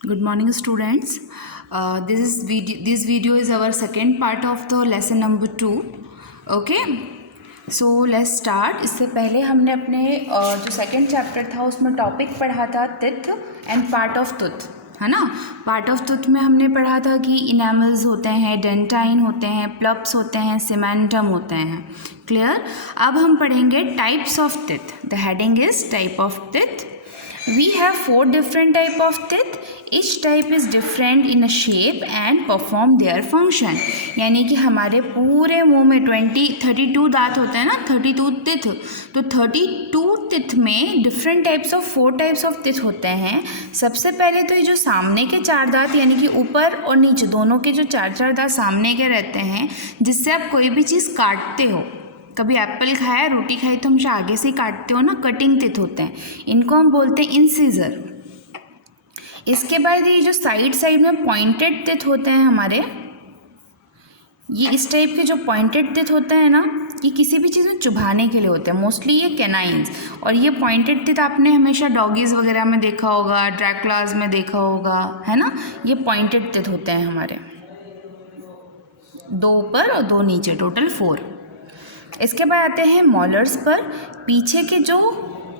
Good morning, students. This video is our second part of the lesson number 2. Okay, so let's start. इससे पहले हमने अपने जो second chapter था उसमें टॉपिक पढ़ा था तिथ एंड पार्ट ऑफ तुथ, है ना। पार्ट ऑफ तुथ में हमने पढ़ा था कि इनेमल्स होते हैं, डेंटाइन होते हैं, प्लप्स होते हैं, सिमेंटम होते हैं। क्लियर। अब हम पढ़ेंगे टाइप्स ऑफ तिथ। The heading is type of तिथ. We have 4 different type of teeth. Each type is different in a shape and perform their function. यानी कि हमारे पूरे मुंह में 32 दांत होते हैं ना, 32 टिथ। तो 32 टिथ में different types of 4 types of teeth होते हैं। सबसे पहले तो ये जो सामने के 4 दांत यानी कि ऊपर और नीचे दोनों के जो 4 दांत सामने के रहते हैं, जिससे आप कोई भी चीज़ काटते हो। कभी एप्पल खाया, रोटी खाई तो हमेशा आगे से ही काटते हो ना, कटिंग टिथ होते हैं। इनको हम बोलते हैं इंसिजर। इसके बाद ये जो साइड में पॉइंटेड टिथ होते हैं हमारे, ये इस टाइप के जो पॉइंटेड टिथ होते हैं ना, ये किसी भी चीज़ में चुभाने के लिए होते हैं। मोस्टली ये कैनाइंस। और ये पॉइंटेड टिथ आपने हमेशा डॉगीज़ वगैरह में देखा होगा, ड्रैकुलास में देखा होगा, है ना। ये पॉइंटेड टिथ होते हैं हमारे, 2 ऊपर और 2 नीचे, टोटल 4। इसके बाद आते हैं मॉलर्स पर। पीछे के जो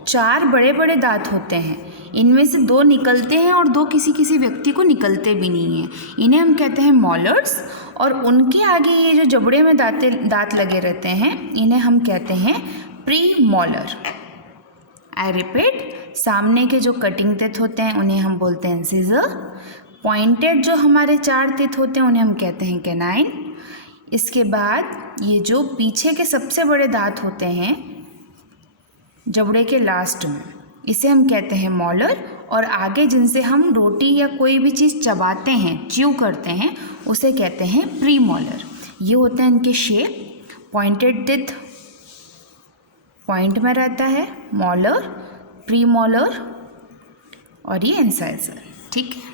4 बड़े बड़े दांत होते हैं, इनमें से 2 निकलते हैं और 2 किसी किसी व्यक्ति को निकलते भी नहीं हैं। इन्हें हम कहते हैं मॉलर्स। और उनके आगे ये जो जबड़े में दांत लगे रहते हैं, इन्हें हम कहते हैं प्री मॉलर। आई रिपीट, सामने के जो कटिंग टिथ होते हैं उन्हें हम बोलते हैं इंसिजर। पॉइंटेड जो हमारे 4 टिथ होते हैं उन्हें हम कहते हैं कैनाइन। इसके बाद ये जो पीछे के सबसे बड़े दांत होते हैं जबड़े के लास्ट में, इसे हम कहते हैं मॉलर। और आगे जिनसे हम रोटी या कोई भी चीज़ चबाते हैं, च्यू करते हैं, उसे कहते हैं प्री मॉलर। ये होते हैं इनके शेप। पॉइंटेड टिथ पॉइंट में रहता है, मॉलर, प्री मॉलर और ये इंसाइजर। ठीक है।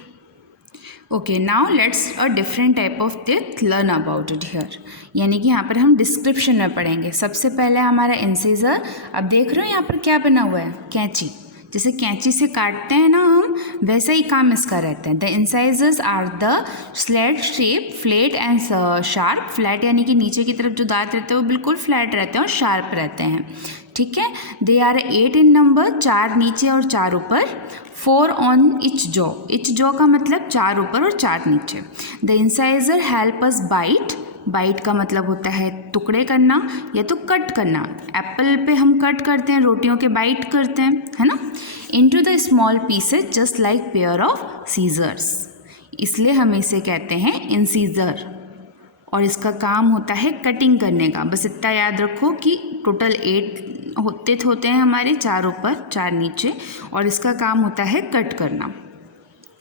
Okay, now let's a different type of teeth learn about it here. यानी कि यहाँ पर हम डिस्क्रिप्शन में पढ़ेंगे। सबसे पहले हमारा इंसिजर। अब देख रहे हो यहाँ पर क्या बना हुआ है, कैंची। जैसे कैंची से काटते हैं ना हम, वैसा ही काम इसका रहता है। The incisors are the slate shape, flat and sharp. Flat यानी कि नीचे की तरफ जो दांत रहते हैं वो बिल्कुल फ्लैट रहते हैं और शार्प रहते हैं। ठीक है। दे आर 8 इन नंबर, 4 नीचे और 4 ऊपर। 4 on each jaw. Each jaw का मतलब 4 ऊपर और 4 नीचे। The incisor help us bite. Bite का मतलब होता है टुकड़े करना या तो कट करना। एप्पल पे हम कट करते हैं, रोटियों के बाइट करते हैं, है ना। Into the small pieces just like pair of scissors. इसलिए हम इसे कहते हैं इंसीजर। और इसका काम होता है कटिंग करने का। बस इतना याद रखो कि टोटल 8 टिथ होते हैं हमारे, 4 ऊपर 4 नीचे, और इसका काम होता है कट करना।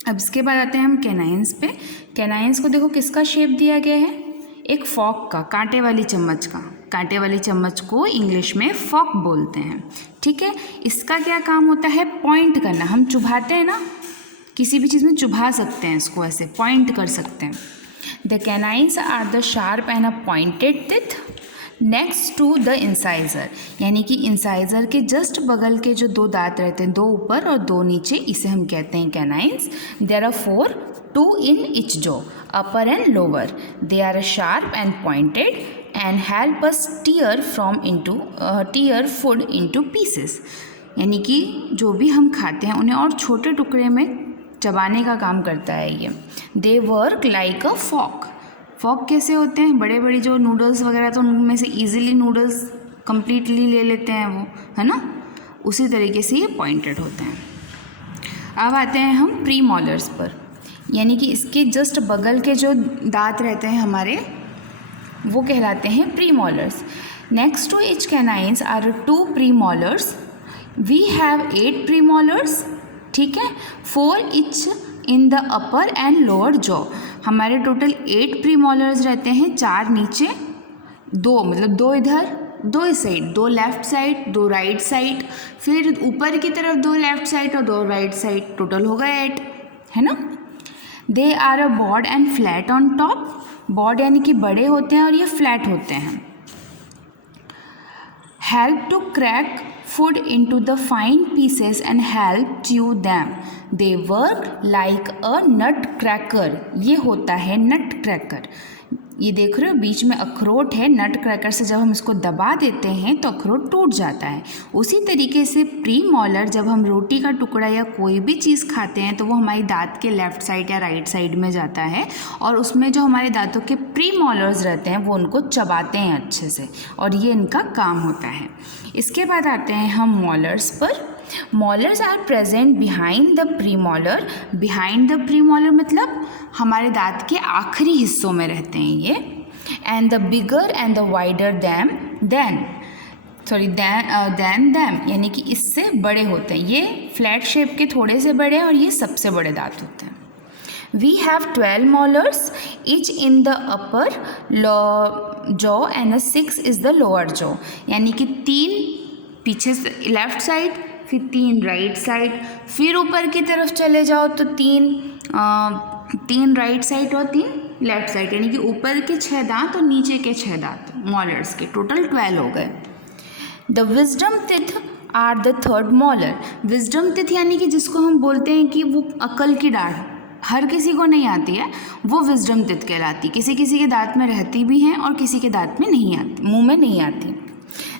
अब इसके बाद आते हैं हम कैनाइंस पे। कैनाइंस को देखो किसका शेप दिया गया है, एक फॉक का, कांटे वाली चम्मच का। कांटे वाली चम्मच को इंग्लिश में फॉक बोलते हैं। ठीक है। इसका क्या काम होता है, पॉइंट करना। हम चुभाते हैं ना, किसी भी चीज़ में चुभा सकते हैं, इसको ऐसे पॉइंट कर सकते हैं। The canines are the sharp and a pointed teeth next to the incisor. यानी कि इंसाइजर के जस्ट बगल के जो 2 दांत रहते हैं, 2 ऊपर और 2 नीचे, इसे हम कहते हैं canines. There are 4, 2 in each jaw, upper and lower. They are sharp and pointed and help us tear food into pieces. यानी कि जो भी हम खाते हैं उन्हें और छोटे टुकड़े में चबाने का काम करता है ये। They work like a fork. Fork कैसे होते हैं, बड़े बड़े जो नूडल्स वगैरह, तो उनमें से ईजिली नूडल्स कंप्लीटली ले लेते हैं वो, है ना। उसी तरीके से ये पॉइंटेड होते हैं। अब आते हैं हम प्री मॉलर्स पर। यानी कि इसके जस्ट बगल के जो दांत रहते हैं हमारे, वो कहलाते हैं premolars. Next to each canines are 2 premolars. We have 8 premolars. ठीक है। 4 each in the upper and lower jaw. हमारे टोटल 8 प्री मॉलर्स रहते हैं, 4 नीचे, 2 मतलब 2 इधर, 2 इस side, 2 left side, 2 right side, फिर ऊपर की तरफ 2 लेफ्ट साइड और 2 राइट साइड, टोटल हो गए 8, है ना। They are a broad and flat on top. Broad यानी कि बड़े होते हैं और ये फ्लैट होते हैं। help to crack food into the fine pieces and help chew them. They work like a nut cracker. ये होता है नट क्रैकर। ये देख रहे हो बीच में अखरोट है, नट क्रैकर से जब हम इसको दबा देते हैं तो अखरोट टूट जाता है। उसी तरीके से प्री मॉलर, जब हम रोटी का टुकड़ा या कोई भी चीज़ खाते हैं तो वो हमारी दांत के लेफ़्ट साइड या राइट साइड में जाता है और उसमें जो हमारे दांतों के प्री मॉलर्स रहते हैं वो उनको चबाते हैं अच्छे से, और ये इनका काम होता है। इसके बाद आते हैं हम मॉलर्स पर। Molars are present behind the premolar. Behind the premolar मतलब हमारे दांत के आखिरी हिस्सों में रहते हैं ये। And the bigger and the wider than them, यानी कि इससे बड़े होते हैं। ये फ्लैट शेप के थोड़े से बड़े हैं और ये सबसे बड़े दांत होते हैं। We have 12 molars, each in the upper jaw and 6 is the lower jaw. यानी कि 3 पीछे से लेफ्ट साइड, फिर 3 राइट साइड, फिर ऊपर की तरफ चले जाओ तो 3 राइट साइड और 3 लेफ्ट साइड, यानी कि ऊपर के 6 दांत और नीचे के 6 दांत मॉलर्स के टोटल 12 हो गए। The wisdom teeth are the third molar. Wisdom teeth यानी कि जिसको हम बोलते हैं कि वो अकल की डाढ़, हर किसी को नहीं आती है, वो विजडम टीथ कहलाती। किसी किसी के दांत में रहती भी हैं और किसी के दांत में नहीं आती, मुंह में नहीं आती।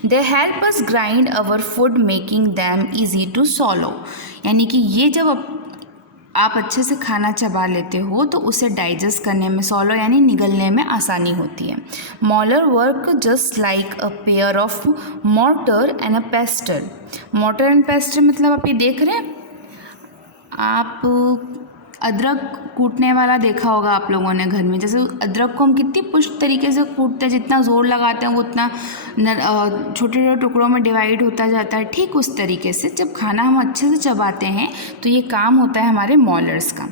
They help us grind our food making them easy to swallow. यानी कि ये जब आप अच्छे से खाना चबा लेते हो तो उसे डाइजेस्ट करने में, सॉलो यानी निगलने में आसानी होती है। मॉलर work just like a pair of mortar and a Pasteur. Mortar and Pasteur मतलब आप ये देख रहे हैं, आप अदरक कूटने वाला देखा होगा आप लोगों ने घर में। जैसे अदरक को हम कितनी पुष्ट तरीके से कूटते हैं, जितना ज़ोर लगाते हैं वो उतना छोटे छोटे टुकड़ों में डिवाइड होता जाता है। ठीक उस तरीके से जब खाना हम अच्छे से चबाते हैं तो ये काम होता है हमारे मॉलर्स का।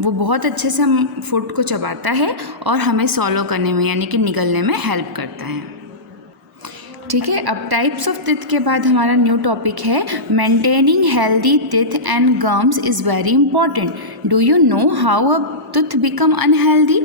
वो बहुत अच्छे से हम फूड को चबाता है और हमें सॉलो करने में यानी कि निगलने में हेल्प करता है। ठीक है, अब टाइप्स ऑफ टीथ के बाद हमारा न्यू टॉपिक है maintaining healthy teeth and gums is very important. Do you know how a tooth become unhealthy.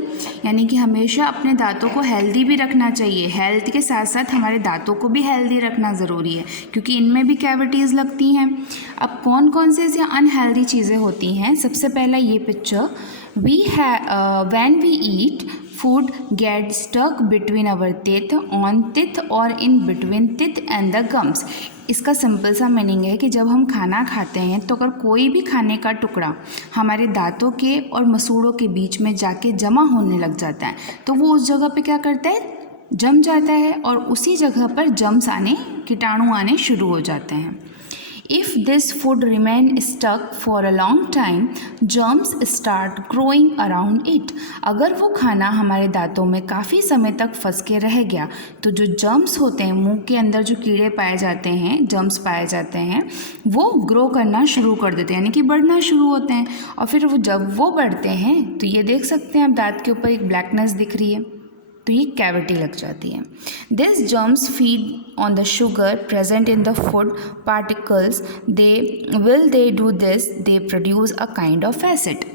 यानी कि हमेशा अपने दांतों को हेल्दी भी रखना चाहिए। हेल्थ के साथ साथ हमारे दांतों को भी हेल्दी रखना ज़रूरी है क्योंकि इनमें भी कैविटीज़ लगती हैं। अब कौन कौन से ऐसी अनहेल्दी चीज़ें होती हैं, सबसे पहला ये picture, when we eat food gets stuck between our teeth, on teeth or in between teeth and the gums। इसका सिंपल सा मीनिंग है कि जब हम खाना खाते हैं तो अगर कोई भी खाने का टुकड़ा हमारे दांतों के और मसूड़ों के बीच में जाके जमा होने लग जाता है तो वो उस जगह पे क्या करता है, जम जाता है और उसी जगह पर जम्स आने, कीटाणु आने शुरू हो जाते हैं। If this food remain stuck for a long time, germs start growing around it। अगर वो खाना हमारे दांतों में काफ़ी समय तक फंस के रह गया तो जो जर्म्स होते हैं, मुंह के अंदर जो कीड़े पाए जाते हैं, जर्म्स पाए जाते हैं, वो ग्रो करना शुरू कर देते हैं यानी कि बढ़ना शुरू होते हैं। और फिर वो जब वो बढ़ते हैं तो ये देख सकते हैं आप दांत के ऊपर एक ब्लैकनेस दिख रही है, तो ये कैविटी लग जाती है। This germs feed on the sugar present in the food particles. They do this, they produce a kind of acid.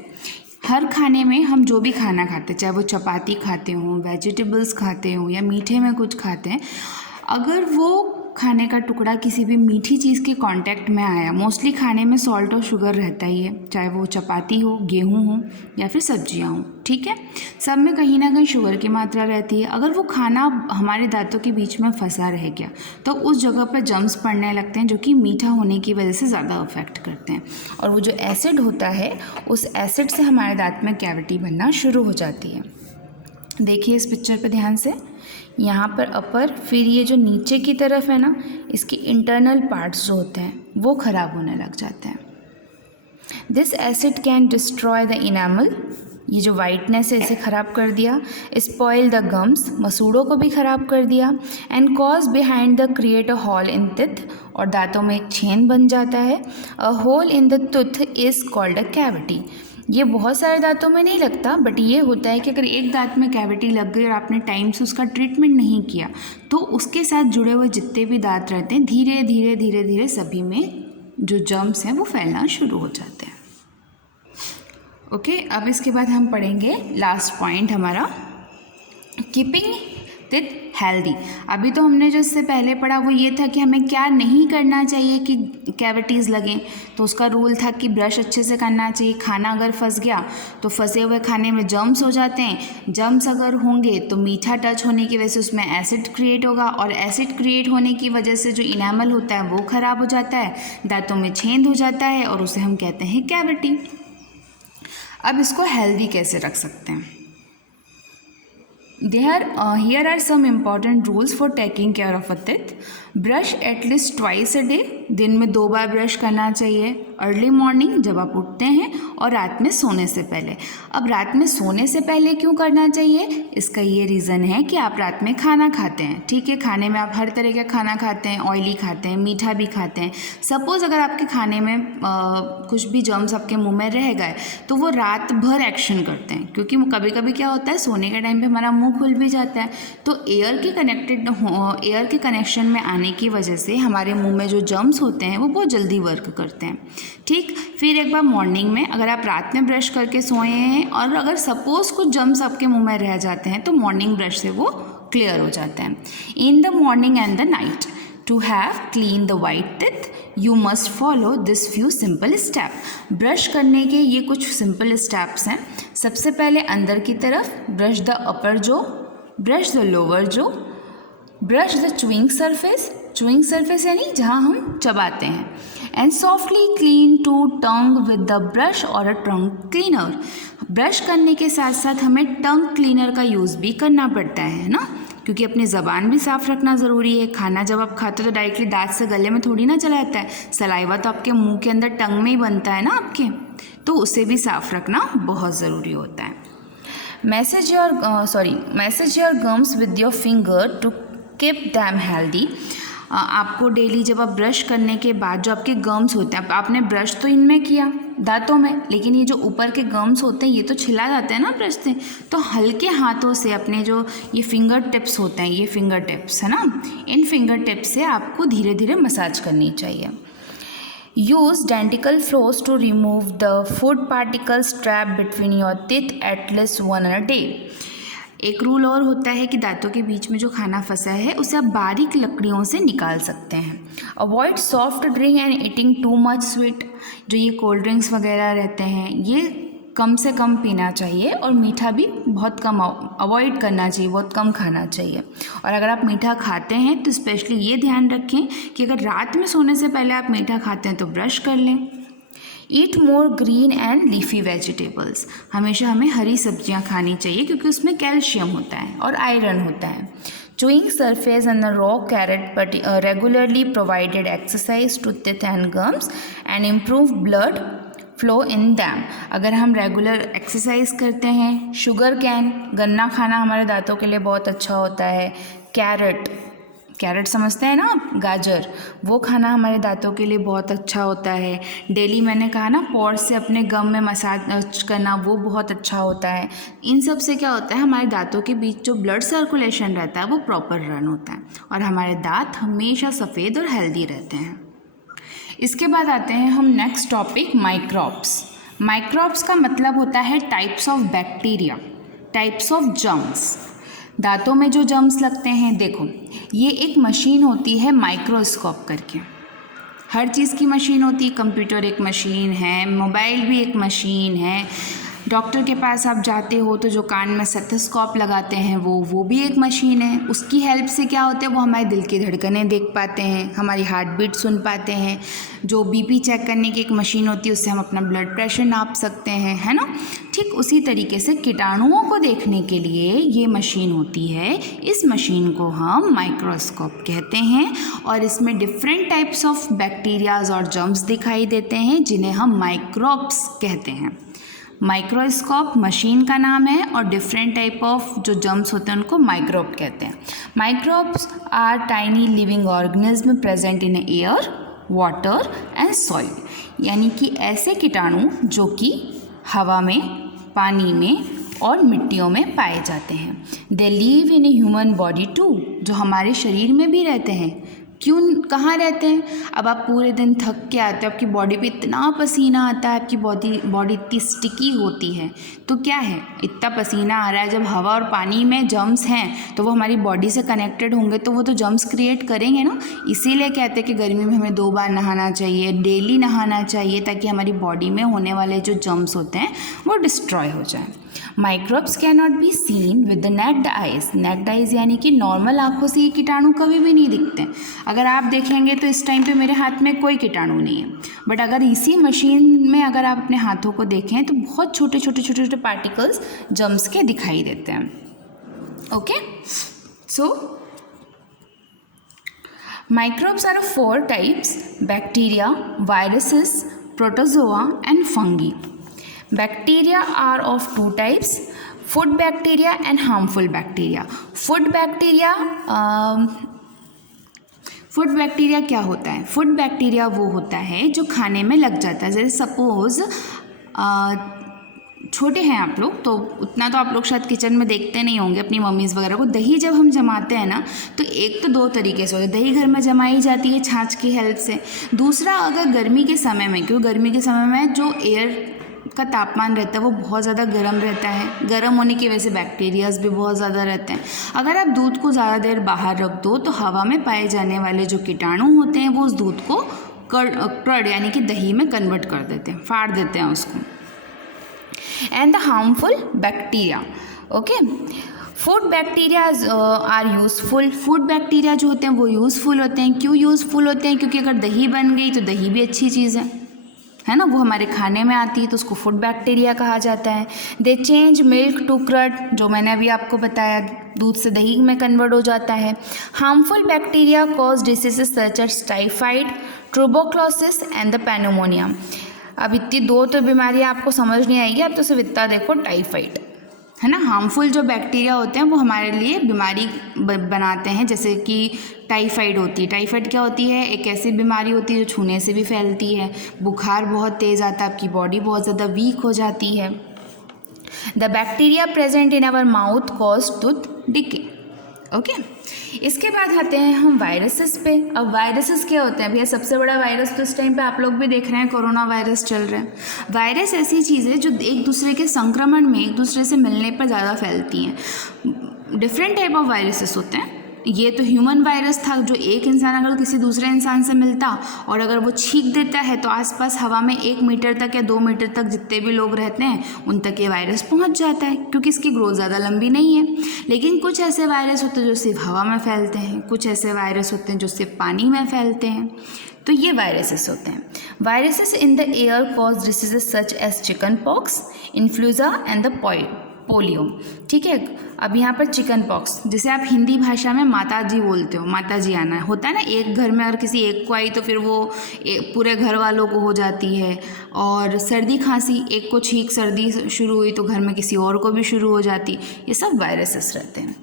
हर खाने में हम जो भी खाना खाते हैं, चाहे वो चपाती खाते हों, वेजिटेबल्स खाते हों या मीठे में कुछ खाते हैं, अगर वो खाने का टुकड़ा किसी भी मीठी चीज़ के कांटेक्ट में आया, मोस्टली खाने में सॉल्ट और शुगर रहता ही है, चाहे वो चपाती हो, गेहूं हो या फिर सब्जियां हो, ठीक है, सब में कहीं ना कहीं शुगर की मात्रा रहती है। अगर वो खाना हमारे दांतों के बीच में फंसा रह गया तो उस जगह पर जम्स पड़ने लगते हैं जो कि मीठा होने की वजह से ज़्यादा अफेक्ट करते हैं। और वो जो एसिड होता है, उस एसिड से हमारे दांत में कैविटी बनना शुरू हो जाती है। देखिए इस पिक्चर पर ध्यान से, यहाँ पर अपर, फिर ये जो नीचे की तरफ है ना, इसके इंटरनल पार्ट्स जो होते हैं वो ख़राब होने लग जाते हैं। This acid can destroy the enamel, ये जो वाइटनेस है इसे ख़राब कर दिया, स्पॉइल द गम्स, मसूड़ों को भी ख़राब कर दिया, and cause behind the create a hole in teeth, और दांतों में एक छेद बन जाता है। A hole in the tooth is called a cavity. ये बहुत सारे दांतों में नहीं लगता, बट ये होता है कि अगर एक दांत में कैविटी लग गई और आपने टाइम से उसका ट्रीटमेंट नहीं किया तो उसके साथ जुड़े हुए जितने भी दांत रहते हैं धीरे धीरे धीरे धीरे सभी में जो जर्म्स हैं वो फैलना शुरू हो जाते हैं। ओके, अब इसके बाद हम पढ़ेंगे लास्ट पॉइंट हमारा, कीपिंग टीथ हेल्दी। अभी तो हमने जो इससे पहले पढ़ा वो ये था कि हमें क्या नहीं करना चाहिए कि कैविटीज़ लगें। तो उसका रूल था कि ब्रश अच्छे से करना चाहिए। खाना अगर फंस गया तो फंसे हुए खाने में जर्म्स हो जाते हैं। जर्म्स अगर होंगे तो मीठा टच होने की वजह से उसमें एसिड क्रिएट होगा, और एसिड क्रिएट होने की वजह से जो इनेमल होता है वो ख़राब हो जाता है, दांतों में छेद हो जाता है, और उसे हम कहते हैं कैविटी। अब इसको हेल्दी कैसे रख सकते हैं? Here are some important rules for taking care of a teeth. Brush at least twice a day, दिन में 2 बार ब्रश करना चाहिए। अर्ली मॉर्निंग जब आप उठते हैं, और रात में सोने से पहले। अब रात में सोने से पहले क्यों करना चाहिए? इसका ये रीज़न है कि आप रात में खाना खाते हैं, ठीक है। खाने में आप हर तरह का खाना खाते हैं, ऑयली खाते हैं, मीठा भी खाते हैं। सपोज़ अगर आपके खाने में कुछ भी जर्म्स आपके मुंह में रह गए तो वो रात भर एक्शन करते हैं, क्योंकि कभी कभी क्या होता है, सोने के टाइम पे हमारा मुंह खुल भी जाता है, तो एयर के कनेक्शन में आने की वजह से हमारे मुंह में जो जर्म्स होते हैं वो बहुत जल्दी वर्क करते हैं, ठीक। फिर एक बार मॉर्निंग में अगर आप रात में ब्रश करके सोए हैं और अगर सपोज़ कुछ जर्म्स आपके मुंह में रह जाते हैं तो मॉर्निंग ब्रश से वो क्लियर हो जाते हैं। In the morning and the night to have clean the white teeth you must follow this few simple step. Brush करने के ये कुछ सिंपल स्टेप्स हैं। सबसे पहले अंदर की तरफ brush the upper jaw, brush the lower jaw, brush the chewing surface यानी जहाँ हम चबाते हैं, and softly clean to tongue with the brush और अ टंग क्लीनर। ब्रश करने के साथ साथ हमें टंग क्लीनर का यूज़ भी करना पड़ता है ना, क्योंकि अपनी ज़बान भी साफ़ रखना ज़रूरी है। खाना जब आप खाते हो तो डायरेक्टली दांत से गले में थोड़ी ना चला जाता है, सलाइवा तो आपके मुंह के अंदर टंग में ही बनता है ना आपके, तो उसे भी साफ़ रखना बहुत ज़रूरी होता है। Massage your gums with your finger to keep them healthy. आपको डेली जब आप ब्रश करने के बाद जो आपके गम्स होते हैं, आपने ब्रश तो इनमें किया दांतों में, लेकिन ये जो ऊपर के गम्स होते हैं ये तो छिला जाते हैं ना ब्रश से, तो हल्के हाथों से अपने जो ये फिंगर टिप्स होते हैं, ये फिंगर टिप्स है ना, इन फिंगर टिप्स से आपको धीरे धीरे मसाज करनी चाहिए। Use dental floss to remove the food particles trap between your teeth at least 1 a day। एक रूल और होता है कि दांतों के बीच में जो खाना फंसा है उसे आप बारीक लकड़ियों से निकाल सकते हैं। Avoid soft drink and eating too much sweet. जो ये कोल्ड ड्रिंक्स वगैरह रहते हैं ये कम से कम पीना चाहिए, और मीठा भी बहुत कम अवॉइड करना चाहिए, बहुत कम खाना चाहिए। और अगर आप मीठा खाते हैं तो स्पेशली ये ध्यान रखें कि अगर रात में सोने से पहले आप मीठा खाते हैं तो ब्रश कर लें। Eat more green and leafy vegetables. हमेशा हमें हरी सब्जियां खानी चाहिए क्योंकि उसमें कैल्शियम होता है और आयरन होता है। Chewing surface and the raw carrot regularly provided exercise to teeth and gums and improve blood flow in them. अगर हम रेगुलर एक्सरसाइज करते हैं, शुगर कैन, गन्ना खाना हमारे दांतों के लिए बहुत अच्छा होता है। कैरेट समझते हैं ना आप, गाजर, वो खाना हमारे दांतों के लिए बहुत अच्छा होता है। डेली मैंने कहा ना पॉर्स से अपने गम में मसाज करना, वो बहुत अच्छा होता है। इन सब से क्या होता है, हमारे दांतों के बीच जो ब्लड सर्कुलेशन रहता है वो प्रॉपर रन होता है और हमारे दांत हमेशा सफ़ेद और हेल्दी रहते हैं। इसके बाद आते हैं हम नेक्स्ट टॉपिक, माइक्रोब्स। माइक्रोब्स का मतलब होता है types of bacteria, types of germs. दांतों में जो जर्म्स लगते हैं, देखो ये एक मशीन होती है माइक्रोस्कोप करके। हर चीज़ की मशीन होती है, कंप्यूटर एक मशीन है, मोबाइल भी एक मशीन है। डॉक्टर के पास आप जाते हो तो जो कान में स्टेथोस्कोप लगाते हैं वो भी एक मशीन है। उसकी हेल्प से क्या होता है, वो हमारे दिल की धड़कनें देख पाते हैं, हमारी हार्ट बीट सुन पाते हैं। जो बीपी चेक करने की एक मशीन होती है उससे हम अपना ब्लड प्रेशर नाप सकते हैं, है ना। ठीक उसी तरीके से कीटाणुओं को देखने के लिए ये मशीन होती है। इस मशीन को हम माइक्रोस्कोप कहते हैं और इसमें डिफरेंट टाइप्स ऑफ बैक्टीरियाज और जर्म्स दिखाई देते हैं जिन्हें हम माइक्रोब्स कहते हैं। माइक्रोस्कोप मशीन का नाम है और डिफरेंट टाइप ऑफ जो जर्म्स होते हैं उनको माइक्रोब कहते हैं। Microbes are tiny living organism present in air, water and soil. यानी कि ऐसे कीटाणु जो कि हवा में, पानी में और मिट्टियों में पाए जाते हैं। They live in a human body too, जो हमारे शरीर में भी रहते हैं, क्यों, कहाँ रहते हैं? अब आप पूरे दिन थक के आते हो, आपकी बॉडी पे इतना पसीना आता है, आपकी बॉडी इतनी स्टिकी होती है, तो क्या है, इतना पसीना आ रहा है, जब हवा और पानी में जर्म्स हैं तो वो हमारी बॉडी से कनेक्टेड होंगे तो वो तो जर्म्स क्रिएट करेंगे ना। इसीलिए कहते हैं कि गर्मी में हमें 2 बार नहाना चाहिए, डेली नहाना चाहिए, ताकि हमारी बॉडी में होने वाले जो जर्म्स होते हैं वो डिस्ट्रॉय हो जाए। Microbes can not be seen with the necked eyes. Necked eyes यानी कि नॉर्मल आँखों से ये कीटाणु कभी भी नहीं दिखते। अगर आप देखेंगे तो इस टाइम पे मेरे हाथ में कोई कीटाणु नहीं है, बट अगर इसी मशीन में अगर आप अपने हाथों को देखें तो बहुत छोटे छोटे छोटे छोटे पार्टिकल्स जर्म्स के दिखाई देते हैं। Okay, so microbes are of 4 types: bacteria, viruses, protozoa and fungi. Bacteria are of 2 types: food bacteria and harmful bacteria. Food bacteria क्या होता है? फूड बैक्टीरिया वो होता है जो खाने में लग जाता है। जैसे सपोज छोटे हैं आप लोग तो उतना तो आप लोग शायद किचन में देखते नहीं होंगे अपनी मम्मीज़ वगैरह को। दही जब हम जमाते हैं ना तो एक तो 2 तरीके से होता है, दही घर में जमाई जाती है छाछ की हेल्प से। दूसरा, अगर गर्मी के समय में, क्योंकि गर्मी के समय में जो एयर का तापमान रहता है वो बहुत ज़्यादा गर्म रहता है, गर्म होने की वजह से बैक्टीरियाज भी बहुत ज़्यादा रहते हैं। अगर आप दूध को ज़्यादा देर बाहर रख दो तो हवा में पाए जाने वाले जो कीटाणु होते हैं वो उस दूध को कर्ड यानी कि दही में कन्वर्ट कर देते हैं, फाड़ देते हैं उसको। And the harmful bacteria. Okay, food bacterias are useful. Food bacteria जो होते हैं वो यूज़फुल होते हैं। क्यों यूज़फुल होते हैं? क्योंकि अगर दही बन गई तो दही भी अच्छी चीज़ है ना, वो हमारे खाने में आती है तो उसको फूड बैक्टीरिया कहा जाता है। They change milk to curd, जो मैंने अभी आपको बताया, दूध से दही में कन्वर्ट हो जाता है। Harmful bacteria cause diseases such as typhoid, tuberculosis and the pneumonia. अब इतनी 2 तो बीमारियाँ आपको समझ नहीं आएगी, अब तो सिर्फ इतना देखो, टाइफाइड है ना। हार्मफुल जो बैक्टीरिया होते हैं वो हमारे लिए बीमारी बनाते हैं, जैसे कि टाइफाइड होती है। टाइफाइड क्या होती है? एक ऐसी बीमारी होती है जो छूने से भी फैलती है। बुखार बहुत तेज़ आता है, आपकी बॉडी बहुत ज़्यादा वीक हो जाती है। The bacteria present in our mouth cause tooth decay. Okay, इसके बाद आते हैं हम वायरसेस पे। अब वायरसेस क्या होते हैं भैया? सबसे बड़ा वायरस तो इस टाइम पे आप लोग भी देख रहे हैं, कोरोना वायरस चल रहा है। वायरस ऐसी चीज़ है जो एक दूसरे के संक्रमण में, एक दूसरे से मिलने पर ज़्यादा फैलती हैं। डिफरेंट टाइप ऑफ वायरसेस होते हैं। ये तो ह्यूमन वायरस था, जो एक इंसान अगर किसी दूसरे इंसान से मिलता और अगर वो छींक देता है तो आसपास हवा में 1 मीटर तक या 2 मीटर तक जितने भी लोग रहते हैं उन तक ये वायरस पहुंच जाता है, क्योंकि इसकी ग्रोथ ज़्यादा लंबी नहीं है। लेकिन कुछ ऐसे वायरस होते हैं जो सिर्फ हवा में फैलते हैं, कुछ ऐसे वायरस होते हैं जो सिर्फ पानी में फैलते हैं, तो ये वायरसेस होते हैं। Viruses in the air cause diseases such as chicken pox, influenza and the polio. ठीक है, अब यहाँ पर चिकन पॉक्स, जिसे आप हिंदी भाषा में माता जी बोलते हो, माता जी आना होता है ना। एक घर में अगर किसी एक को आई तो फिर वो पूरे घर वालों को हो जाती है। और सर्दी खांसी, एक को छींक सर्दी शुरू हुई तो घर में किसी और को भी शुरू हो जाती। ये सब वायरसेस रहते हैं।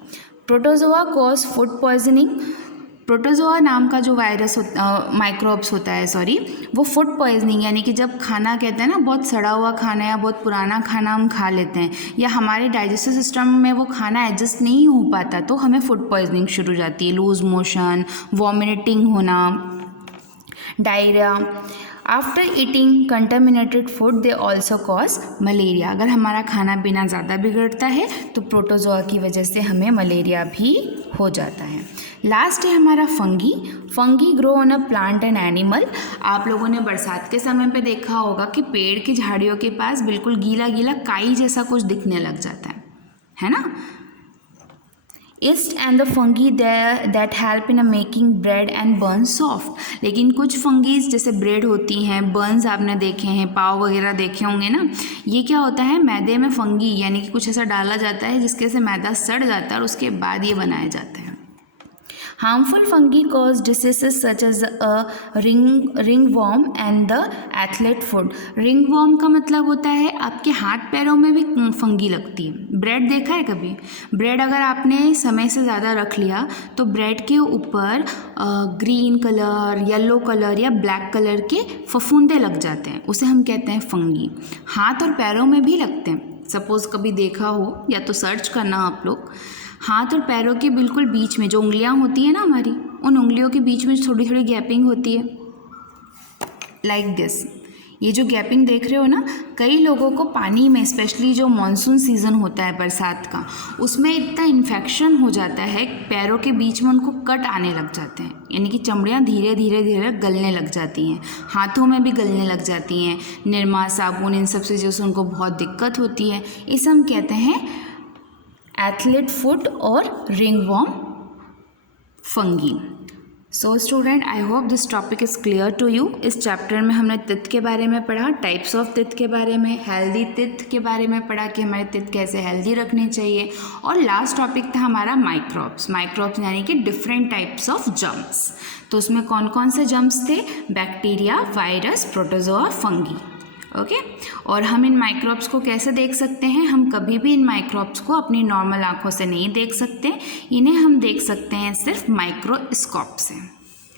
Protozoa cause food poisoning. Protozoa नाम का जो वायरस माइक्रोब्स होता है, वो फूड पॉइजनिंग यानी कि जब खाना, कहते हैं ना, बहुत सड़ा हुआ खाना या बहुत पुराना खाना हम खा लेते हैं या हमारे डाइजेस्टिव सिस्टम में वो खाना एडजस्ट नहीं हो पाता तो हमें फूड पॉइजनिंग शुरू हो जाती है। लूज मोशन, वॉमिटिंग होना, diarrhoea. After eating contaminated food they also cause malaria. अगर हमारा खाना पीना ज़्यादा बिगड़ता है तो प्रोटोजोआ की वजह से हमें मलेरिया भी हो जाता है। लास्ट है हमारा fungi. Fungi grow on a plant and animal. आप लोगों ने बरसात के समय पे देखा होगा कि पेड़ की झाड़ियों के पास बिल्कुल गीला गीला काई जैसा कुछ दिखने लग जाता है ना। Yeast and the fungi that help in making bread and buns soft। लेकिन कुछ फंगीज जैसे ब्रेड होती हैं, बर्न्स आपने देखे हैं, पाव वगैरह देखे होंगे ना, ये क्या होता है? मैदे में फंगी यानी कि कुछ ऐसा डाला जाता है जिसके से मैदा सड़ जाता है और उसके बाद ये बनाया जाता है। Harmful fungi cause diseases such as ringworm and the athlete food. Ringworm का मतलब होता है आपके हाथ पैरों में भी फंगी लगती है। ब्रेड देखा है कभी? ब्रेड अगर आपने समय से ज़्यादा रख लिया तो ब्रेड के ऊपर ग्रीन कलर, येलो कलर या ब्लैक कलर के फफूंदे लग जाते हैं, उसे हम कहते हैं फंगी। हाथ और पैरों में भी लगते हैं। सपोज़ कभी देखा हो या तो सर्च करना आप लोग, हाथ और पैरों के बिल्कुल बीच में जो उंगलियां होती है ना हमारी, उन उंगलियों के बीच में थोड़ी थोड़ी गैपिंग होती है, लाइक दिस। ये जो गैपिंग देख रहे हो ना, कई लोगों को पानी में, स्पेशली जो मानसून सीज़न होता है बरसात का, उसमें इतना इन्फेक्शन हो जाता है, पैरों के बीच में उनको कट आने लग जाते हैं, यानी कि चमड़ियाँ धीरे धीरे धीरे गलने लग जाती हैं, हाथों में भी गलने लग जाती हैं, निरमा, साबुन, इन सब से जैसे उनको बहुत दिक्कत होती है। इसे हम कहते हैं एथलीट फुट और ringworm fungi. So student, I hope this topic is clear to you. इस चैप्टर में हमने तित के बारे में पढ़ा, टाइप्स ऑफ तित के बारे में, हेल्दी तित के बारे में पढ़ा कि हमारे तित कैसे हेल्दी रखने चाहिए, और लास्ट टॉपिक था हमारा माइक्रोब्स। माइक्रोब्स यानी कि डिफरेंट टाइप्स ऑफ जर्म्स। तो उसमें कौन कौन से जर्म्स थे? Bacteria, virus, protozoa, fungi. Okay और हम इन माइक्रोब्स को कैसे देख सकते हैं? हम कभी भी इन माइक्रोब्स को अपनी नॉर्मल आंखों से नहीं देख सकते, इन्हें हम देख सकते हैं सिर्फ माइक्रोस्कोप से।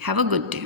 Have a good day.